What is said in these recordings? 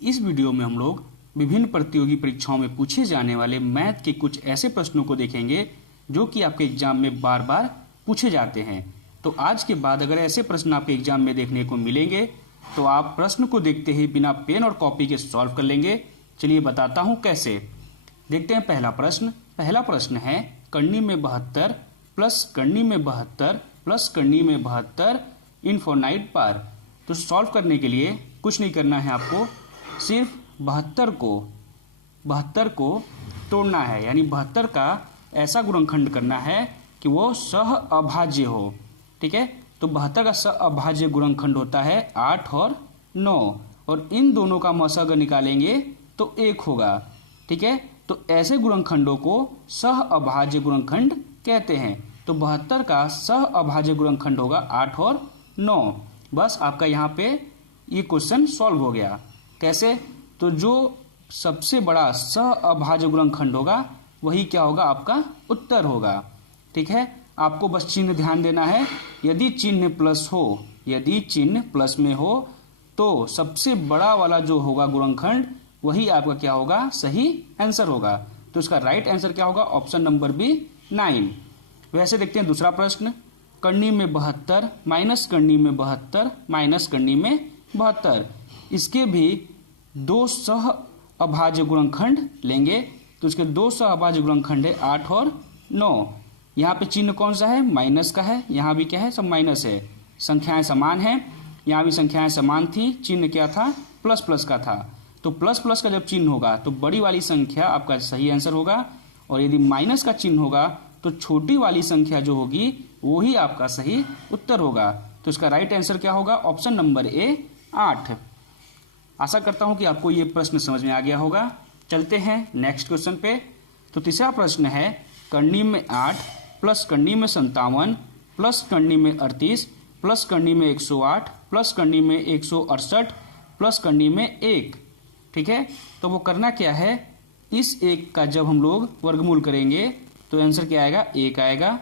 इस वीडियो में हम लोग विभिन्न प्रतियोगी परीक्षाओं में पूछे जाने वाले मैथ के कुछ ऐसे प्रश्नों को देखेंगे जो कि आपके एग्जाम में बार बार पूछे जाते हैं। तो आज के बाद अगर ऐसे प्रश्न आपके एग्जाम में देखने को मिलेंगे तो आप प्रश्न को देखते ही बिना पेन और कॉपी के सॉल्व कर लेंगे। चलिए बताता हूं कैसे। देखते हैं पहला प्रश्न है करनी में 72 प्लस करनी में 72 प्लस करनी में 72 इनफाइनाइट पार। तो सॉल्व करने के लिए कुछ नहीं करना है, आपको सिर्फ 72 को तोड़ना है, यानी 72 का ऐसा गुणनखंड करना है कि वो सह अभाज्य हो। ठीक है, तो 72 का सह अभाज्य गुणनखंड होता है 8 और 9, और इन दोनों का मौसा अगर निकालेंगे तो 1 होगा। ठीक है, तो ऐसे गुणनखंडों को सह अभाज्य गुणनखंड कहते हैं। तो 72 का सह अभाज्य गुणनखंड होगा 8 और 9। बस आपका यहाँ पे ये क्वेश्चन सॉल्व हो गया। कैसे? तो जो सबसे बड़ा सह अभाज्य गुणनखंड होगा वही क्या होगा, आपका उत्तर होगा। ठीक है, आपको बस चिन्ह ध्यान देना है। यदि चिन्ह प्लस हो, यदि चिन्ह प्लस में हो तो सबसे बड़ा वाला जो होगा गुणनखंड वही आपका क्या होगा, सही आंसर होगा। तो इसका राइट आंसर क्या होगा, ऑप्शन नंबर बी 9। वैसे देखते हैं दूसरा प्रश्न, करनी में 72 माइनस करनी में 72 माइनस करनी में 72। इसके भी दो सह अभाज्य गुणनखंड लेंगे। तो इसके दो सह अभाज्य गुणनखंड है 8 और 9। यहाँ पे चिन्ह कौन सा है, माइनस का है, यहाँ भी क्या है, सब माइनस है। संख्याएं समान हैं, यहाँ भी संख्याएं समान थी, चिन्ह क्या था, प्लस प्लस का था। तो प्लस प्लस का जब चिन्ह होगा तो बड़ी वाली संख्या आपका सही आंसर होगा, और यदि माइनस का चिन्ह होगा तो छोटी वाली संख्या जो होगी वो ही आपका सही उत्तर होगा। तो इसका राइट आंसर क्या होगा, ऑप्शन नंबर ए 8। आशा करता हूं कि आपको ये प्रश्न समझ में आ गया होगा। चलते हैं नेक्स्ट क्वेश्चन पे। तो तीसरा प्रश्न है करनी में 8 प्लस करनी में 57 प्लस करनी में 38 प्लस करनी में 108 प्लस करनी में 168 प्लस करनी में 1। ठीक है, तो वो करना क्या है, इस 1 का जब हम लोग वर्गमूल करेंगे तो आंसर क्या आएगा, 1 आएगा।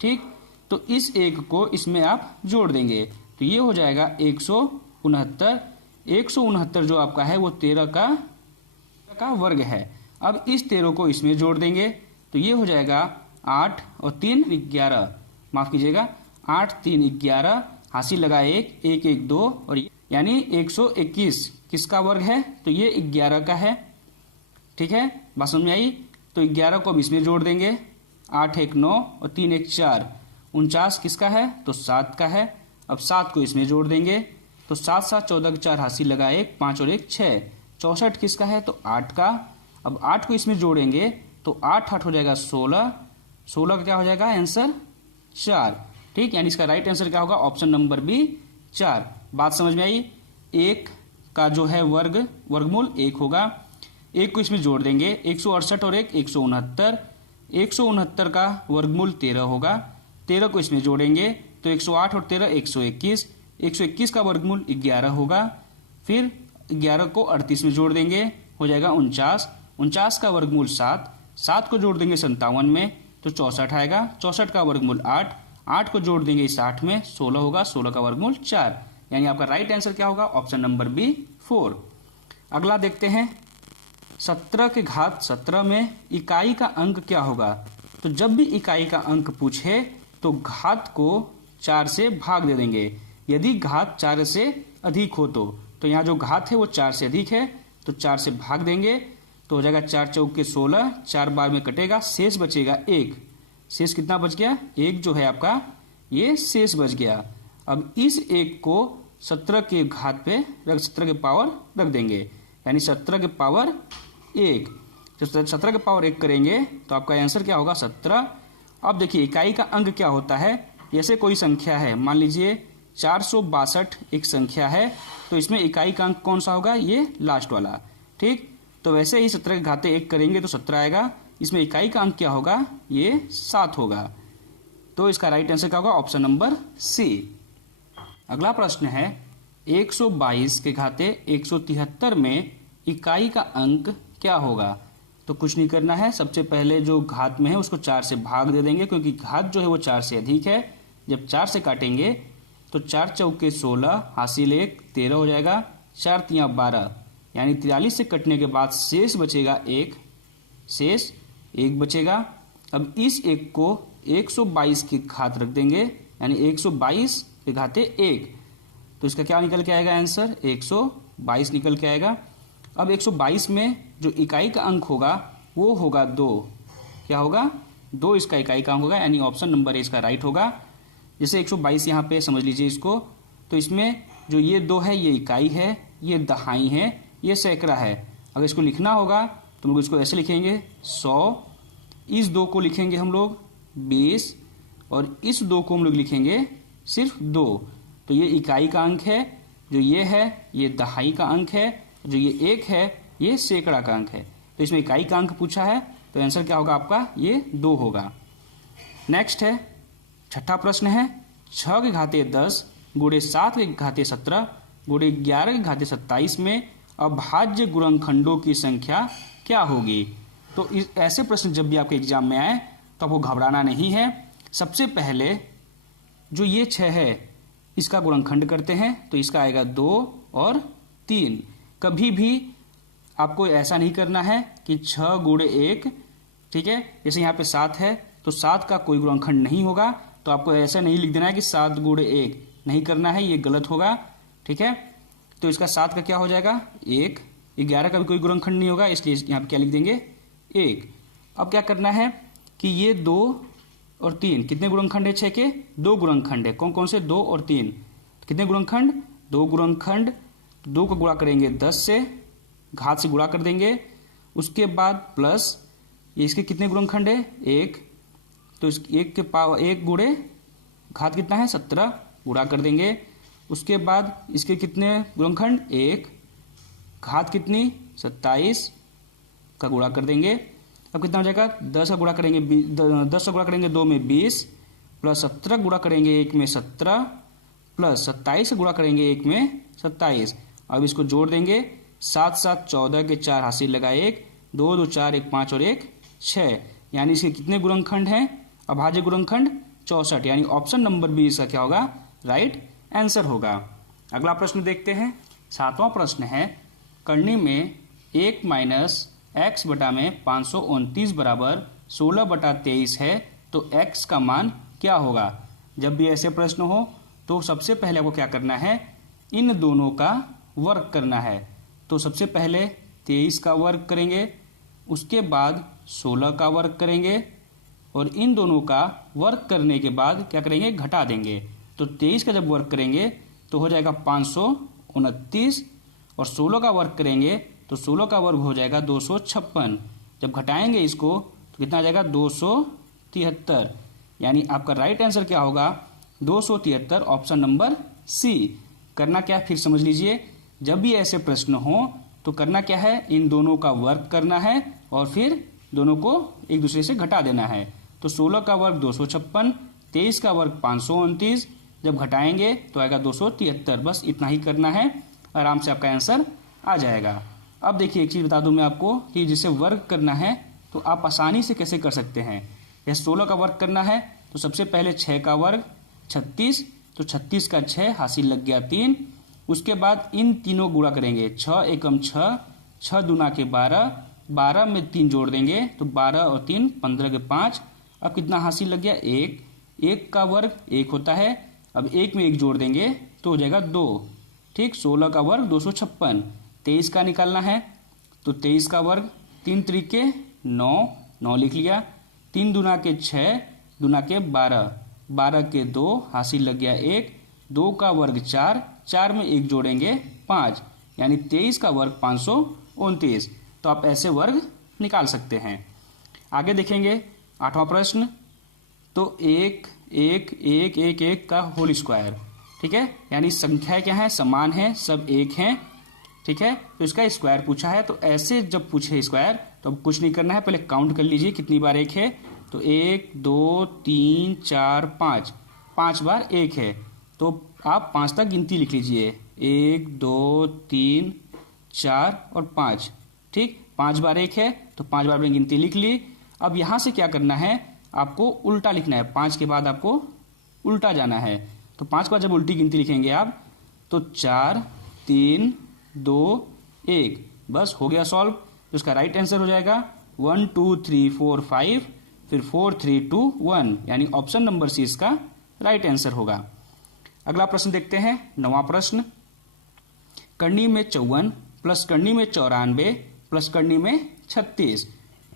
ठीक, तो इस 1 को इसमें आप जोड़ देंगे तो ये हो जाएगा 169। 169 जो आपका है वो 13 का वर्ग है। अब इस 13 को इसमें जोड़ देंगे तो ये हो जाएगा 8 और 3 11, माफ कीजिएगा 8 3 11, हासिल लगा 1 1 1 2, और यानी 121 किसका वर्ग है, तो ये 11 का है। ठीक है, बात समझ में आई। तो 11 को अब इसमें जोड़ देंगे, 8 1 9 और 3 1 4, 49 किसका है, तो 7 का है। अब 7 को इसमें जोड़ देंगे तो 7 7 14 4, हासिल लगा 1 5 और 1 6, 64 किसका है, तो 8 का। अब 8 को इसमें जोड़ेंगे तो 8 8 हो जाएगा 16, 16 का क्या हो जाएगा आंसर 4। ठीक, यानी इसका राइट आंसर क्या होगा, ऑप्शन नंबर बी 4। बात समझ में आई। 1 का जो है वर्गमूल 1 होगा। 1 को इसमें जोड़ देंगे, 168 और 1 169, 169 का वर्गमूल 13 होगा। 13 को इसमें जोड़ेंगे तो 108 और 13 121, 121 का वर्गमूल 11 होगा। फिर 11 को 38 में जोड़ देंगे, हो जाएगा 49, 49 का वर्गमूल 7, 7 को जोड़ देंगे 57 में तो 64 आएगा। 64 का वर्गमूल 8, 8 को जोड़ देंगे 60 में 16 होगा, 16 का वर्गमूल 4। यानी आपका राइट आंसर क्या होगा, ऑप्शन नंबर बी 4। अगला देखते हैं 17 के घात 17 में इकाई का अंक क्या होगा। तो जब भी इकाई का अंक पूछे तो घात को 4 से भाग दे देंगे। यदि घात 4 से अधिक हो तो यहाँ जो घात है वो 4 से अधिक है तो 4 से भाग देंगे तो हो जाएगा 4 चौके 16, 4 बार में कटेगा, शेष बचेगा 1। शेष कितना बच गया, 1 जो है आपका ये शेष बच गया। अब इस 1 को 17 के घात पे 17 के पावर रख देंगे, यानी 17 के पावर 1। जब 17 के पावर 1 करेंगे तो आपका आंसर क्या होगा, 17। अब देखिए इकाई का अंक क्या होता है, जैसे कोई संख्या है, मान लीजिए 462 एक संख्या है तो इसमें इकाई का अंक कौन सा होगा, ये लास्ट वाला। ठीक, तो वैसे ही 17 के घाते 1 करेंगे तो 17 आएगा। इसमें इकाई का अंक क्या होगा, ये 7 होगा। तो इसका राइट आंसर क्या होगा, ऑप्शन नंबर सी। अगला प्रश्न है 122 के घाते 173 में इकाई का अंक क्या होगा। तो कुछ नहीं करना है, सबसे पहले जो घात में है उसको 4 से भाग दे देंगे, क्योंकि घात जो है वो 4 से अधिक है। जब 4 से काटेंगे तो 4 चौके 16, हासिल 1 13 हो जाएगा, 4 तियां 12, यानी 43 से कटने के बाद शेष बचेगा 1, शेष 1 बचेगा। अब इस 1 को 122 की घात रख देंगे, यानी 122 के घाते 1, तो इसका क्या निकल के आएगा आंसर, 122 निकल के आएगा। अब 122 में जो इकाई का अंक होगा वो होगा 2, क्या होगा, 2 इसका इकाई का अंक होगा, यानी ऑप्शन नंबर ए इसका राइट होगा। जैसे 122 यहाँ पे समझ लीजिए इसको, तो इसमें जो ये 2 है ये इकाई है, ये दहाई है, ये सैकड़ा है। अगर इसको लिखना होगा तो हम लोग इसको ऐसे लिखेंगे 100, इस 2 को लिखेंगे हम लोग 20 और इस 2 को हम लोग लिखेंगे सिर्फ 2। तो ये इकाई का अंक है, जो ये है ये दहाई का अंक है, जो ये 1 है ये सैकड़ा का अंक है। तो इसमें इकाई का अंक पूछा है, तो आंसर क्या होगा आपका, ये 2 होगा। नेक्स्ट है छठा प्रश्न है 6 के घाते 10 गुणे 7 के घाते 17 गुणे 11 के घाते 27 में अभाज्य गुणनखंडों की संख्या क्या होगी। तो ऐसे प्रश्न जब भी आपके एग्जाम में आए तो आपको घबराना नहीं है। सबसे पहले जो ये 6 है इसका गुणनखंड करते हैं, तो इसका आएगा 2 और 3। कभी भी आपको ऐसा नहीं करना है कि 6 गुणे 1, ठीक है, जैसे यहाँ पे 7 है तो 7 का कोई गुणनखंड नहीं होगा, तो आपको ऐसा नहीं लिख देना है कि 7 गुणे 1, नहीं करना है, ये गलत होगा, ठीक है। तो इसका 7 का क्या हो जाएगा 1, 11 का भी कोई गुणनखंड नहीं होगा, इसलिए यहाँ पे क्या लिख देंगे 1। अब क्या करना है कि ये 2 और 3 कितने गुणनखंड है 6 के, 2 गुणनखंड है। कौन कौन से, 2 और 3, कितने गुणनखंड, 2 गुणनखंड। 2 को गुणा करेंगे 10 से, घात से गुणा कर देंगे, उसके बाद प्लस ये इसके कितने गुणनखंड है 1, तो इस 1 के पावर 1 गुणे घात कितना है 17, गुणा कर देंगे। उसके बाद इसके कितने गुणनखंड 1, घात कितनी 27 का गुणा कर देंगे। अब कितना हो जाएगा 10 का गुणा करेंगे 10 का गुणा करेंगे 2 में 20 प्लस 17 गुणा करेंगे 1 में 17 प्लस 27 से गुणा करेंगे 1 में 27। अब इसको जोड़ देंगे, 7 7 14 के 4 हासिल लगा 1, 2 2 4 1 5 और 1 6, यानी इसके कितने गुणनखंड हैं, अभाज्य गुणनखंड 64, यानी ऑप्शन नंबर बी इसका क्या होगा, राइट आंसर होगा। अगला प्रश्न देखते हैं। 7वां प्रश्न है करनी में 1 माइनस x बटा में 529 बराबर 16 बटा 23 है, तो x का मान क्या होगा। जब भी ऐसे प्रश्न हो तो सबसे पहले आपको क्या करना है, इन दोनों का वर्ग करना है। तो सबसे पहले 23 का वर्ग करेंगे, उसके बाद 16 का वर्ग करेंगे, और इन दोनों का वर्ग करने के बाद क्या करेंगे, घटा देंगे। तो 23 का जब वर्ग करेंगे तो हो जाएगा 529, और 16 का वर्ग करेंगे तो 16 का वर्ग हो जाएगा 256। जब घटाएंगे इसको तो कितना आ जाएगा 273, यानी आपका राइट आंसर क्या होगा 273, ऑप्शन नंबर सी। करना क्या है फिर समझ लीजिए, जब भी ऐसे प्रश्न हो तो करना क्या है, इन दोनों का वर्ग करना है और फिर दोनों को एक दूसरे से घटा देना है। तो 16 का वर्ग 256, 23 का वर्ग 529, जब घटाएंगे तो आएगा 273। बस इतना ही करना है, आराम से आपका आंसर आ जाएगा। अब देखिए एक चीज़ बता दूं मैं आपको कि जिसे वर्ग करना है तो आप आसानी से कैसे कर सकते हैं। यह 16 का वर्ग करना है तो सबसे पहले 6 का वर्ग 36, तो 36 का 6 हासिल लग गया 3। उसके बाद इन तीनों गुणा करेंगे, 6 एकम 6, 6 दूना के 12, 12 में 3 जोड़ देंगे तो 12 और 3 15 के 5। अब कितना हासिल लग गया 1, 1 का वर्ग 1 होता है, अब 1 में 1 जोड़ देंगे तो हो जाएगा 2, ठीक। 16 का वर्ग 256। 23 का निकालना है तो 23 का वर्ग 3 त्रिके 9, 9 लिख लिया, 3 दूना के 6, दूना के 12, 12 के 2 हासिल लग गया 1, 2 का वर्ग 4, 4 में 1 जोड़ेंगे 5, यानी 23 का वर्ग 529। तो आप ऐसे वर्ग निकाल सकते हैं। आगे देखेंगे 8वां प्रश्न, तो 1 1 1 1 1 का होल स्क्वायर, ठीक है, यानी संख्या क्या है, समान है, सब 1 हैं, ठीक है। तो इसका स्क्वायर पूछा है, तो ऐसे जब पूछे स्क्वायर तो अब कुछ नहीं करना है, पहले काउंट कर लीजिए कितनी बार 1 है। तो 1 2 3 4 5, 5 बार 1 है, तो आप 5 तक गिनती लिख लीजिए, 1 2 3 4 और 5, ठीक। 5 बार 1 है तो 5 बार आपने गिनती लिख ली। अब यहाँ से क्या करना है, आपको उल्टा लिखना है, 5 के बाद आपको उल्टा जाना है। तो 5 के बाद जब उल्टी गिनती लिखेंगे आप तो 4 3 2 1, बस हो गया सॉल्व। तो इसका राइट आंसर हो जाएगा 1 2 3 4 5, फिर 4 3 2 1, यानी ऑप्शन नंबर सी इसका राइट आंसर होगा। अगला प्रश्न देखते हैं, 9वां प्रश्न। करनी में 54 प्लस करनी में 94 प्लस करनी में 36,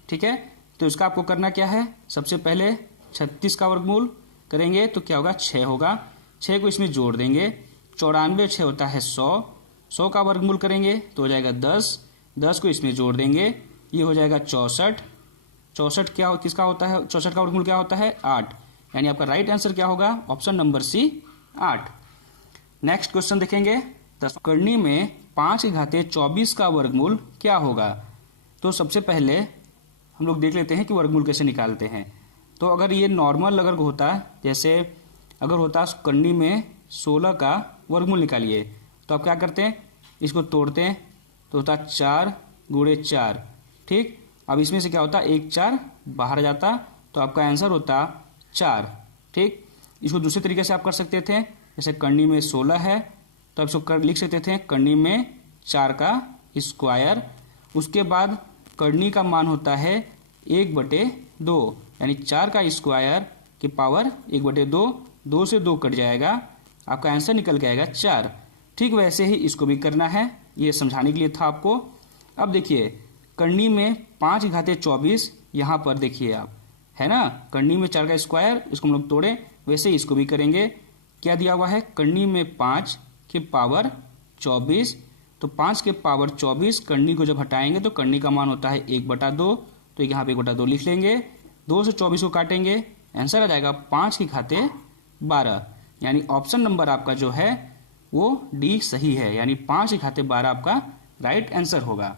ठीक है। तो इसका आपको करना क्या है, सबसे पहले 36 का वर्गमूल करेंगे तो क्या होगा, 6 होगा। 6 को इसमें जोड़ देंगे, 94 6 होता है 100, 100 का वर्गमूल करेंगे तो हो जाएगा 10, 10 को इसमें जोड़ देंगे, ये हो जाएगा 64, 64 क्या किसका होता है, 64 का वर्गमूल क्या होता है 8, यानी आपका राइट आंसर क्या होगा, option number C 8। Next question देखेंगे, 10 करनी में 5 की घाते 24 का वर्गमूल क्या होगा। तो सबसे पहले हम लोग देख लेते हैं कि वर्गमूल कैसे निकालते हैं। तो अगर ये नॉर्मल अगर होता, जैसे अगर होता करनी में 16 का वर्गमूल निकालिए, तो आप क्या करते हैं, इसको तोड़ते हैं तो होता 4 गुणे 4, ठीक। अब इसमें से क्या होता, 1 4 बाहर जाता, तो आपका आंसर होता 4, ठीक। इसको दूसरे तरीके से आप कर सकते थे, जैसे करनी में 16 है तो आप इसको लिख सकते थे करनी में 4 का स्क्वायर, उसके बाद करनी का मान होता है 1/2, यानी 4 का स्क्वायर की पावर 1/2, 2 से 2 कट जाएगा, आपका आंसर निकल के आएगा 4। ठीक वैसे ही इसको भी करना है, ये समझाने के लिए था आपको। अब देखिए करनी में 5 की घाते 24, यहाँ पर देखिए आप, है ना, करनी में 4 का स्क्वायर, इसको हम लोग तोड़े, वैसे ही इसको भी करेंगे। क्या दिया हुआ है, करनी में 5 की पावर 24, तो 5 के पावर 24, करनी को जब हटाएंगे तो करनी का मान होता है 1/2, तो यहाँ पे 1/2 लिख लेंगे, 2 से 24 को काटेंगे, आंसर आ जाएगा 5 की घाते 12, यानी ऑप्शन नंबर आपका जो है वो डी सही है, यानी 5 की घाते 12 आपका राइट आंसर होगा।